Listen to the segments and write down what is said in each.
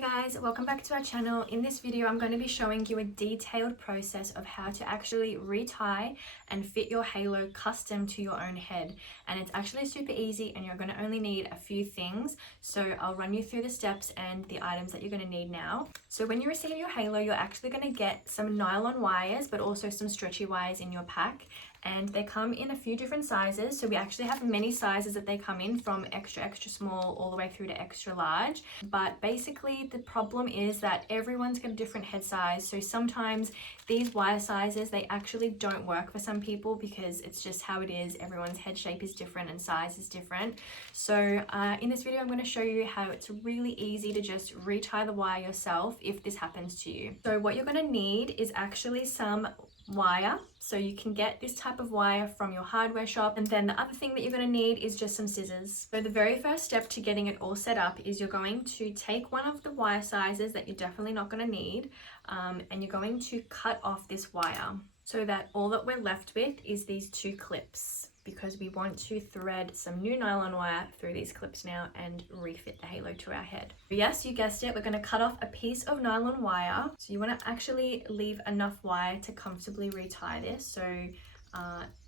Hi guys, welcome back to our channel. In this video I'm going to be showing you a detailed process of how to actually retie and fit your halo custom to your own head, and it's actually super easy and you're going to only need a few things. So I'll run you through the steps and the items that you're going to need now. So when you receive your halo, you're actually going to get some nylon wires but also some stretchy wires in your pack, and they come in a few different sizes. So we actually have many sizes that they come in, from extra small all the way through to extra large. But basically the problem is that everyone's got a different head size, so sometimes these wire sizes, they actually don't work for some people because it's just how it is. Everyone's head shape is different and size is different. So in this video I'm going to show you how it's really easy to just retie the wire yourself if this happens to you. So what you're going to need is actually some wire. So you can get this type of wire from your hardware shop, and then the other thing that you're going to need is just some scissors. So the very first step to getting it all set up is you're going to take one of the wire sizes that you're definitely not going to need, and you're going to cut off this wire so that all that we're left with is these two clips, because we want to thread some new nylon wire through these clips now and refit the halo to our head. Yes, you guessed it, we're going to cut off a piece of nylon wire. So you want to actually leave enough wire to comfortably retie this, so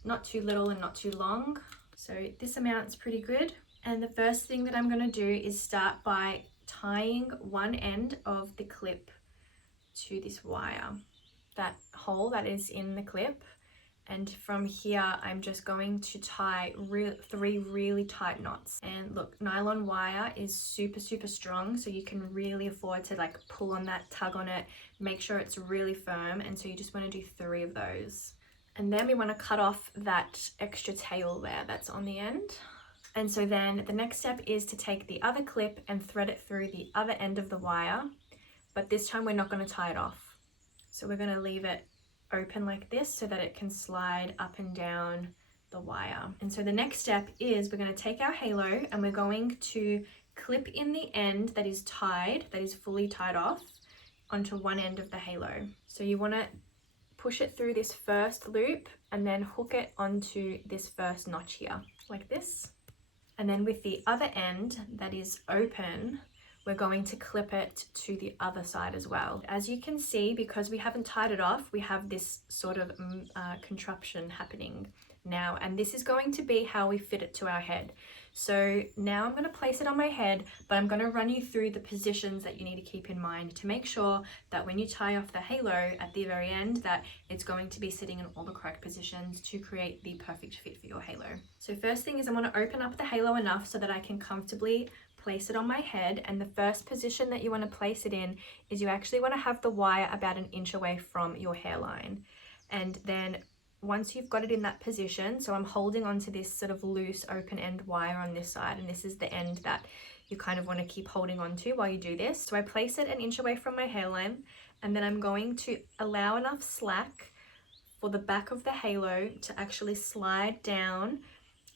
not too little and not too long. So this amount's pretty good. And the first thing that I'm going to do is start by tying one end of the clip to this wire, that hole that is in the clip. And from here, I'm just going to tie three really tight knots. And look, nylon wire is super strong, so you can really afford to like pull on that, tug on it, make sure it's really firm. And so you just want to do 3 of those. And then we want to cut off that extra tail there that's on the end. And so then the next step is to take the other clip and thread it through the other end of the wire. But this time we're not going to tie it off. So we're going to leave it open like this so that it can slide up and down the wire. And so the next step is we're going to take our halo and we're going to clip in the end that is tied, that is fully tied off, onto one end of the halo. So you want to push it through this first loop and then hook it onto this first notch here, like this. And then with the other end that is open, we're going to clip it to the other side as well. As you can see, because we haven't tied it off, we have this sort of contraption happening now, and this is going to be how we fit it to our head. So now I'm going to place it on my head, but I'm going to run you through the positions that you need to keep in mind to make sure that when you tie off the halo at the very end, that it's going to be sitting in all the correct positions to create the perfect fit for your halo. So first thing is I want to open up the halo enough so that I can comfortably place it on my head. And the first position that you want to place it in is you actually want to have the wire about 1 inch away from your hairline. And then once you've got it in that position, so I'm holding onto this sort of loose open end wire on this side, and this is the end that you kind of want to keep holding on to while you do this. So I place it 1 inch away from my hairline, and then I'm going to allow enough slack for the back of the halo to actually slide down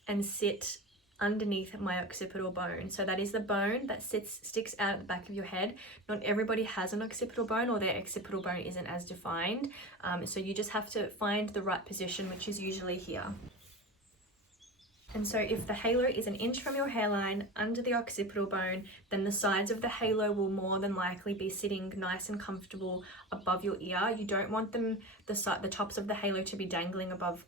and sit underneath my occipital bone. So that is the bone that sticks out at the back of your head. Not everybody has an occipital bone, or their occipital bone isn't as defined. So you just have to find the right position, which is usually here. And so if the halo is 1 inch from your hairline under the occipital bone, then the sides of the halo will more than likely be sitting nice and comfortable above your ear. You don't want them, the tops of the halo, to be dangling above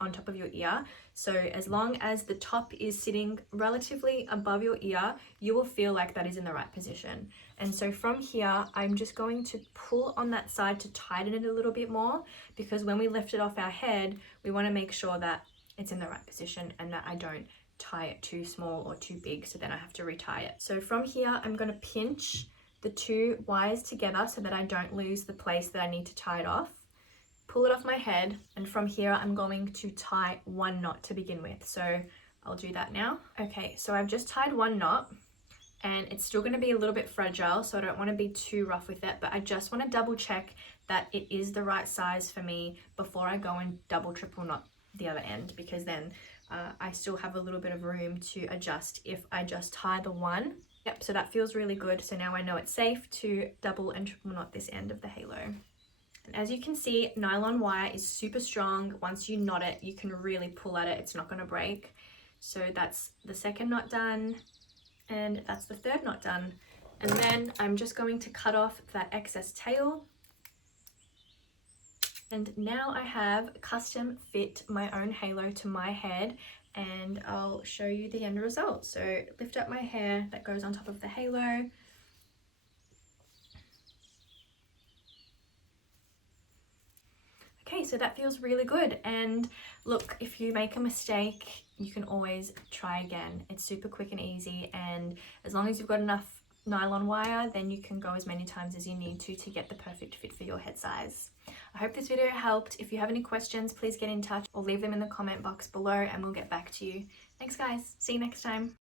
on top of your ear. So as long as the top is sitting relatively above your ear, you will feel like that is in the right position. And so from here, I'm just going to pull on that side to tighten it a little bit more, because when we lift it off our head, we want to make sure that it's in the right position and that I don't tie it too small or too big, so then I have to retie it. So from here, I'm going to pinch the 2 wires together so that I don't lose the place that I need to tie it off. Pull it off my head, and from here I'm going to tie 1 knot to begin with. So I'll do that now. Okay, so I've just tied 1 knot, and it's still going to be a little bit fragile, so I don't want to be too rough with it, but I just want to double check that it is the right size for me before I go and double triple knot the other end, because then I still have a little bit of room to adjust if I just tie the 1. Yep, so that feels really good. So now I know it's safe to double and triple knot this end of the halo. And as you can see, nylon wire is super strong. Once you knot it, you can really pull at it. It's not going to break. So that's the second knot done, and that's the third knot done. And then I'm just going to cut off that excess tail. And now I have custom fit my own halo to my head, and I'll show you the end result. So lift up my hair that goes on top of the halo. Okay, so that feels really good. And look, if you make a mistake, you can always try again. It's super quick and easy, and as long as you've got enough nylon wire, then you can go as many times as you need to get the perfect fit for your head size. I hope this video helped. If you have any questions, please get in touch or leave them in the comment box below and we'll get back to you. Thanks guys, see you next time.